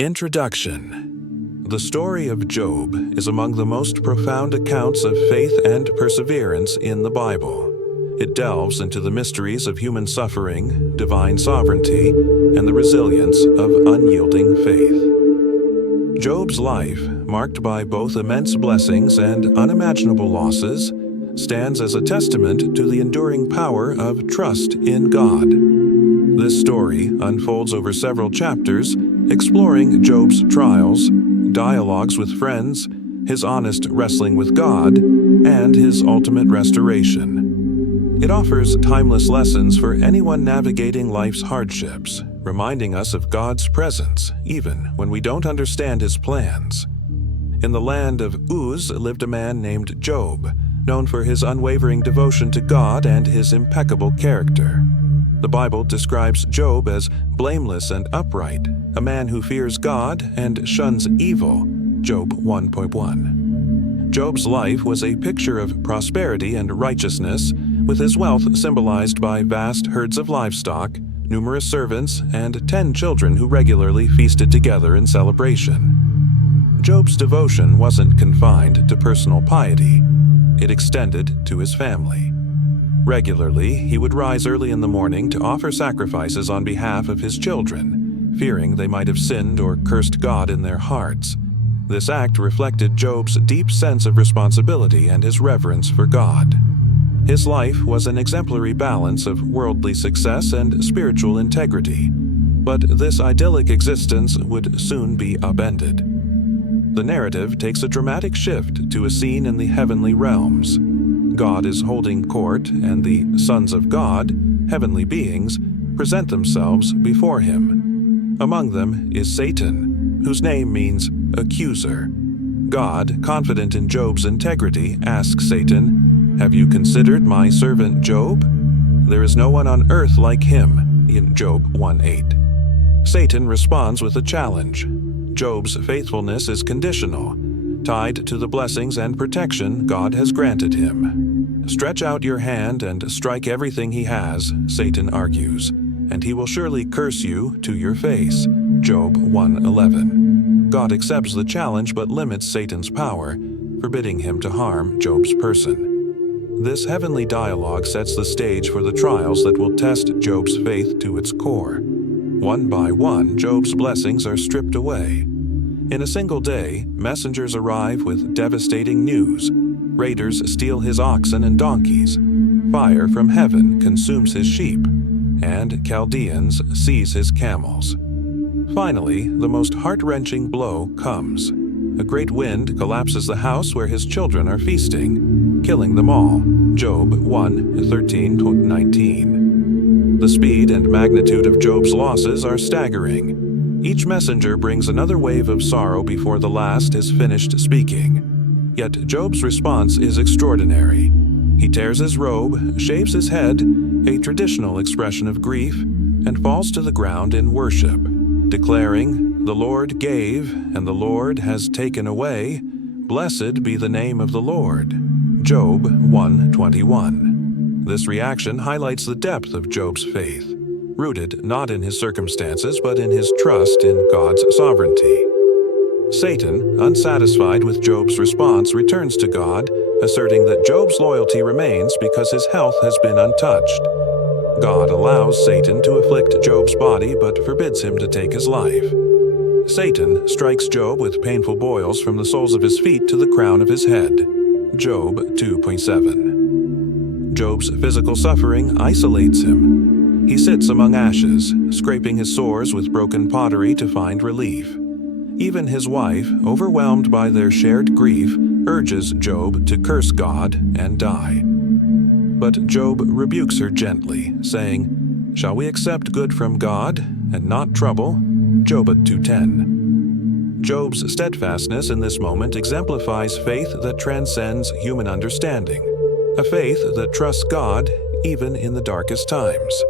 Introduction. The story of Job is among the most profound accounts of faith and perseverance in the Bible. It delves into the mysteries of human suffering, divine sovereignty, and the resilience of unyielding faith. Job's life, marked by both immense blessings and unimaginable losses, stands as a testament to the enduring power of trust in God. This story unfolds over several chapters, exploring Job's trials, dialogues with friends, his honest wrestling with God, and his ultimate restoration. It offers timeless lessons for anyone navigating life's hardships, reminding us of God's presence, even when we don't understand His plans. In the land of Uz lived a man named Job, known for his unwavering devotion to God and his impeccable character. The Bible describes Job as blameless and upright, a man who fears God and shuns evil. Job 1:1. Job's life was a picture of prosperity and righteousness, with his wealth symbolized by vast herds of livestock, numerous servants, and 10 children who regularly feasted together in celebration. Job's devotion wasn't confined to personal piety. It extended to his family. Regularly, he would rise early in the morning to offer sacrifices on behalf of his children, fearing they might have sinned or cursed God in their hearts. This act reflected Job's deep sense of responsibility and his reverence for God. His life was an exemplary balance of worldly success and spiritual integrity, but this idyllic existence would soon be upended. The narrative takes a dramatic shift to a scene in the heavenly realms. God is holding court, and the sons of God, heavenly beings, present themselves before him. Among them is Satan, whose name means accuser. God, confident in Job's integrity, asks Satan, "Have you considered my servant Job? There is no one on earth like him," in Job 1:8. Satan responds with a challenge. Job's faithfulness is conditional, tied to the blessings and protection God has granted him. "Stretch out your hand and strike everything he has," Satan argues, "and he will surely curse you to your face." Job 1:11. God accepts the challenge but limits Satan's power, forbidding him to harm Job's person. This heavenly dialogue sets the stage for the trials that will test Job's faith to its core. One by one, Job's blessings are stripped away. In a single day, messengers arrive with devastating news. Raiders steal his oxen and donkeys. Fire from heaven consumes his sheep, and Chaldeans seize his camels. Finally, the most heart-wrenching blow comes. A great wind collapses the house where his children are feasting, killing them all. Job 1:13-19. The speed and magnitude of Job's losses are staggering. Each messenger brings another wave of sorrow before the last is finished speaking. Yet Job's response is extraordinary. He tears his robe, shaves his head, a traditional expression of grief, and falls to the ground in worship, declaring, "The Lord gave, and the Lord has taken away. Blessed be the name of the Lord." Job 1:21. This reaction highlights the depth of Job's faith, rooted not in his circumstances but in his trust in God's sovereignty. Satan, unsatisfied with Job's response, returns to God, asserting that Job's loyalty remains because his health has been untouched. God allows Satan to afflict Job's body but forbids him to take his life. Satan strikes Job with painful boils from the soles of his feet to the crown of his head. Job 2:7. Job's physical suffering isolates him. He sits among ashes, scraping his sores with broken pottery to find relief. Even his wife, overwhelmed by their shared grief, urges Job to curse God and die. But Job rebukes her gently, saying, "Shall we accept good from God and not trouble?" Job 2:10. Job's steadfastness in this moment exemplifies faith that transcends human understanding, a faith that trusts God even in the darkest times.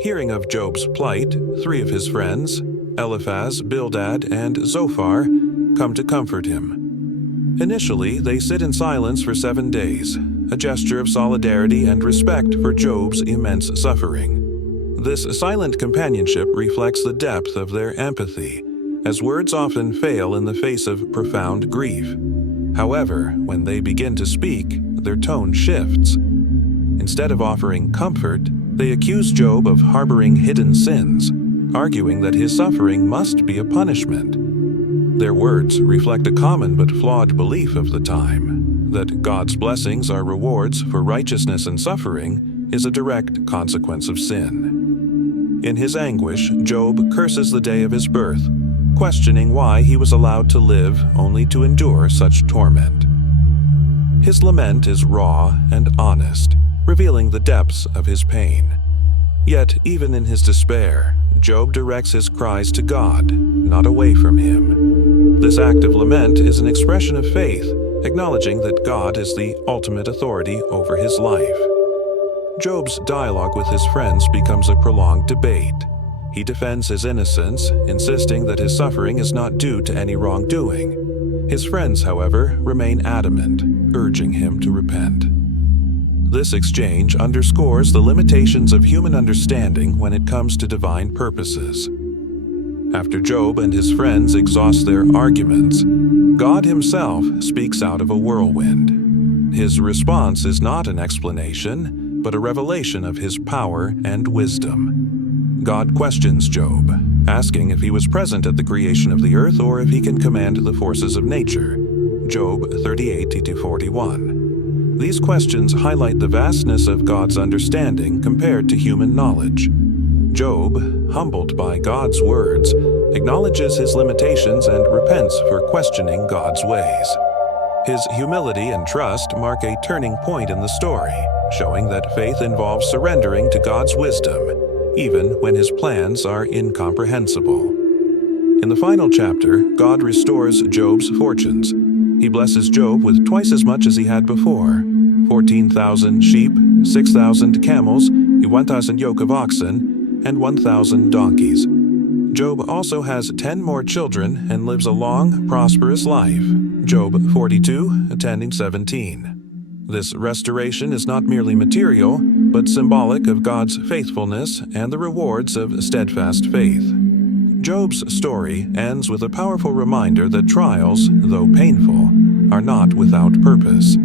Hearing of Job's plight, 3 of his friends, Eliphaz, Bildad, and Zophar, come to comfort him. Initially, they sit in silence for 7 days, a gesture of solidarity and respect for Job's immense suffering. This silent companionship reflects the depth of their empathy, as words often fail in the face of profound grief. However, when they begin to speak, their tone shifts. Instead of offering comfort, they accuse Job of harboring hidden sins, arguing that his suffering must be a punishment. Their words reflect a common but flawed belief of the time, that God's blessings are rewards for righteousness and suffering is a direct consequence of sin. In his anguish, Job curses the day of his birth, questioning why he was allowed to live only to endure such torment. His lament is raw and honest, revealing the depths of his pain. Yet, even in his despair, Job directs his cries to God, not away from him. This act of lament is an expression of faith, acknowledging that God is the ultimate authority over his life. Job's dialogue with his friends becomes a prolonged debate. He defends his innocence, insisting that his suffering is not due to any wrongdoing. His friends, however, remain adamant, urging him to repent. This exchange underscores the limitations of human understanding when it comes to divine purposes. After Job and his friends exhaust their arguments, God himself speaks out of a whirlwind. His response is not an explanation, but a revelation of his power and wisdom. God questions Job, asking if he was present at the creation of the earth or if he can command the forces of nature. Job 38-41. These questions highlight the vastness of God's understanding compared to human knowledge. Job, humbled by God's words, acknowledges his limitations and repents for questioning God's ways. His humility and trust mark a turning point in the story, showing that faith involves surrendering to God's wisdom, even when his plans are incomprehensible. In the final chapter, God restores Job's fortunes. He blesses Job with twice as much as he had before: 14,000 sheep, 6,000 camels, 1,000 yoke of oxen, and 1,000 donkeys. Job also has 10 more children and lives a long, prosperous life. Job 42:10-17. This restoration is not merely material, but symbolic of God's faithfulness and the rewards of steadfast faith. Job's story ends with a powerful reminder that trials, though painful, are not without purpose.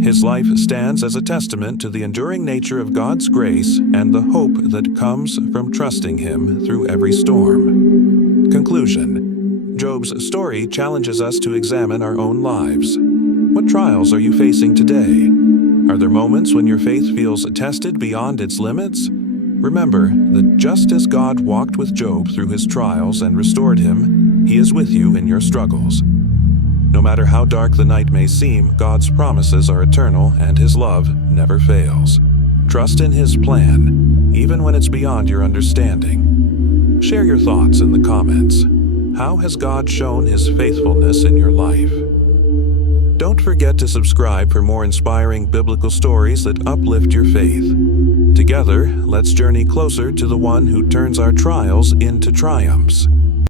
His life stands as a testament to the enduring nature of God's grace and the hope that comes from trusting Him through every storm. Conclusion. Job's story challenges us to examine our own lives. What trials are you facing today? Are there moments when your faith feels tested beyond its limits? Remember that just as God walked with Job through his trials and restored him, He is with you in your struggles. No matter how dark the night may seem, God's promises are eternal and His love never fails. Trust in His plan, even when it's beyond your understanding. Share your thoughts in the comments. How has God shown His faithfulness in your life? Don't forget to subscribe for more inspiring biblical stories that uplift your faith. Together, let's journey closer to the one who turns our trials into triumphs.